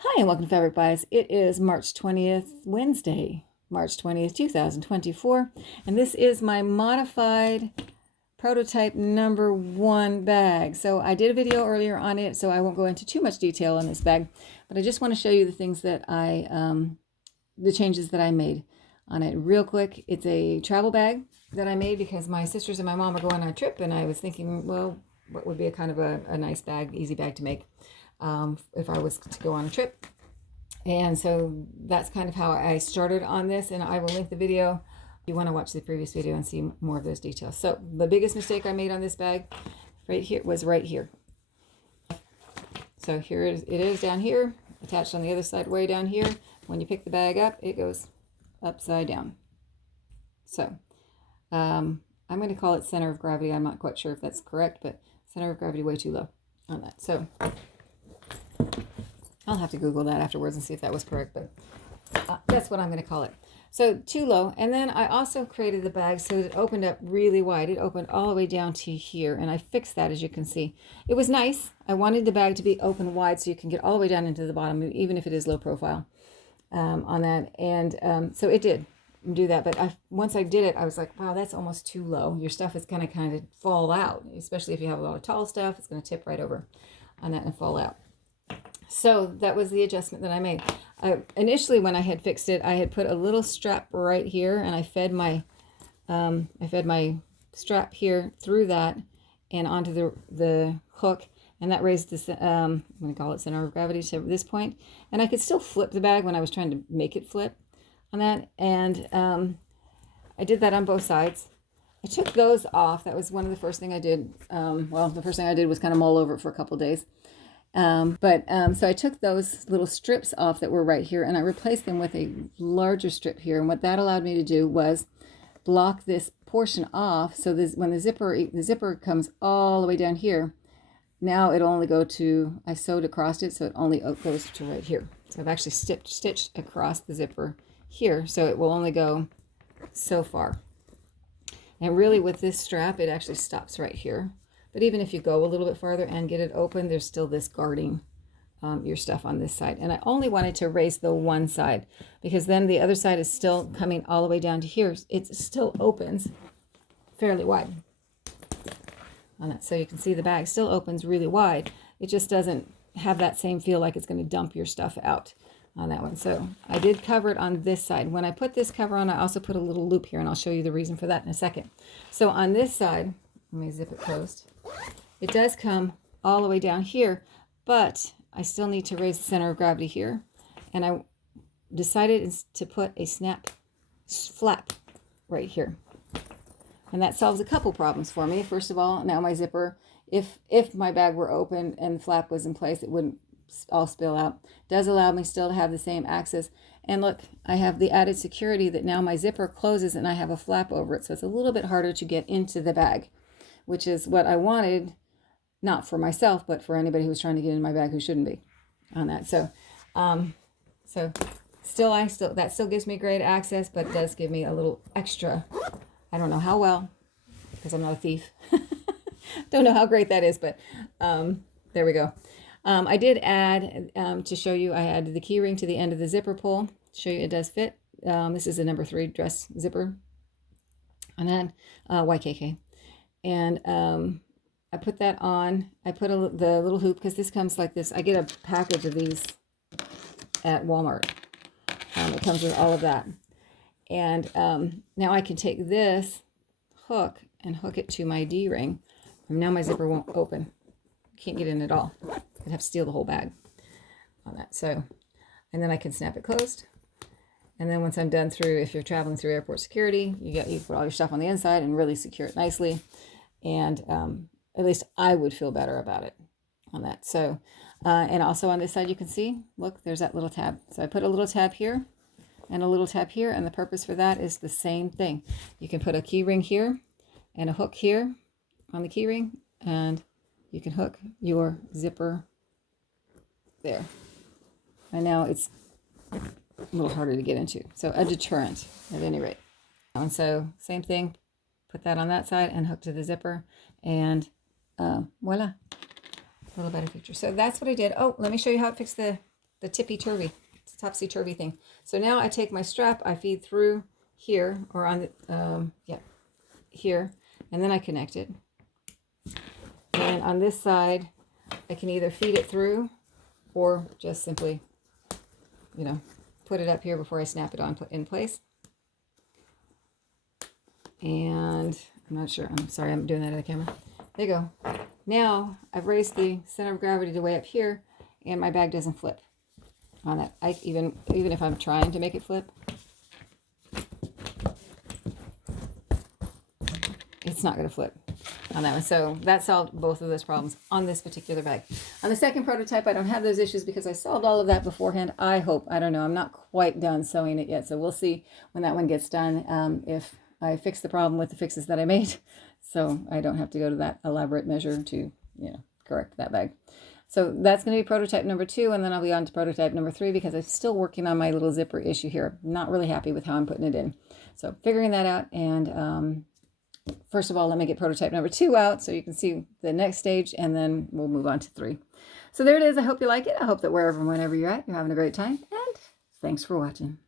Hi and welcome to Fabric Buys. It is March 20th, Wednesday, March 20th, 2024, and this is my modified prototype number 1 bag. So I did a video earlier on it, so I won't go into too much detail on this bag, but I just want to show you the things that the changes that I made on it real quick. It's a travel bag that I made because my sisters and my mom are going on a trip, and I was thinking, well, what would be a kind of a nice bag, easy bag to make if I was to go on a trip. And so that's kind of how I started on this, and I will link the video if you want to watch the previous video and see more of those details. So the biggest mistake I made on this bag right here was right here. So here it is down here, attached on the other side way down here. When you pick the bag up, it goes upside down. So I'm going to call it center of gravity. I'm not quite sure if that's correct, but center of gravity way too low on that. So I'll have to Google that afterwards and see if that was correct, but that's what I'm going to call it. So too low. And then I also created the bag so it opened up really wide. It opened all the way down to here, and I fixed that, as you can see. It was nice. I wanted the bag to be open wide so you can get all the way down into the bottom, even if it is low profile on that. And so it did do that. But once I did it, I was like, wow, that's almost too low. Your stuff is going to kind of fall out, especially if you have a lot of tall stuff. It's going to tip right over on that and fall out. So that was the adjustment that I made. Initially, when I had fixed it, I had put a little strap right here, and I fed my strap here through that and onto the hook, and that raised this. I'm going to call it center of gravity to this point, and I could still flip the bag when I was trying to make it flip on that, and I did that on both sides. I took those off. That was one of the first thing I did. Well, the first thing I did was kind of mull over it for a couple of days. So I took those little strips off that were right here, and I replaced them with a larger strip here. And what that allowed me to do was block this portion off. So this, when the zipper comes all the way down here, now it'll only go to, I sewed across it, so it only goes to right here. So I've actually stitched across the zipper here, so it will only go so far. And really with this strap, it actually stops right here. But even if you go a little bit farther and get it open, there's still this guarding your stuff on this side. And I only wanted to raise the one side, because then the other side is still coming all the way down to here. It still opens fairly wide on that. So you can see the bag still opens really wide. It just doesn't have that same feel like it's going to dump your stuff out on that one. So I did cover it on this side. When I put this cover on, I also put a little loop here, and I'll show you the reason for that in a second. So on this side, let me zip it closed. It does come all the way down here, but I still need to raise the center of gravity here. And I decided to put a snap flap right here. And that solves a couple problems for me. First of all, now my zipper, if my bag were open and the flap was in place, it wouldn't all spill out. It does allow me still to have the same access. And look, I have the added security that now my zipper closes and I have a flap over it. So it's a little bit harder to get into the bag, which is what I wanted, not for myself, but for anybody who's trying to get in my bag who shouldn't be on that. So, that still gives me great access, but does give me a little extra. I don't know how well, because I'm not a thief. Don't know how great that is, but there we go. I did add, to show you, I added the key ring to the end of the zipper pull, to show you it does fit. This is a number 3 dress zipper on that, YKK. And I put that on. I put the little hoop, because this comes like this. I get a package of these at Walmart. It comes with all of that. And now I can take this hook and hook it to my D-ring. And now my zipper won't open. Can't get in at all. I'd have to steal the whole bag on that. So, and then I can snap it closed. And then once I'm done through, if you're traveling through airport security, you put all your stuff on the inside and really secure it nicely. And at least I would feel better about it on that. So, and also on this side, you can see, look, there's that little tab. So I put a little tab here and a little tab here. And the purpose for that is the same thing. You can put a key ring here and a hook here on the key ring, and you can hook your zipper there. And now it's a little harder to get into. So a deterrent at any rate. And so same thing, put that on that side and hook to the zipper, and voila, a little better picture. So that's what I did. Oh, let me show you how it fixed the the tippy-turvy, topsy-turvy thing. So now I take my strap, I feed through here, or on the, here, and then I connect it. And on this side, I can either feed it through or just simply, you know, put it up here before I snap it on in place. And I'm not sure. I'm sorry, I'm doing that on the camera. There you go. Now I've raised the center of gravity to way up here, and my bag doesn't flip on that. Even if I'm trying to make it flip, it's not going to flip on that one. So that solved both of those problems on this particular bag. On the second prototype, I don't have those issues because I solved all of that beforehand. I hope. I don't know. I'm not quite done sewing it yet. So we'll see when that one gets done if I fix the problem with the fixes that I made. So I don't have to go to that elaborate measure to, you know, correct that bag. So that's going to be prototype number 2, and then I'll be on to prototype number 3 because I'm still working on my little zipper issue here. I'm not really happy with how I'm putting it in. So figuring that out, and first of all, let me get prototype number 2 out so you can see the next stage, and then we'll move on to 3. So there it is. I hope you like it. I hope that wherever and whenever you're at, you're having a great time, and thanks for watching.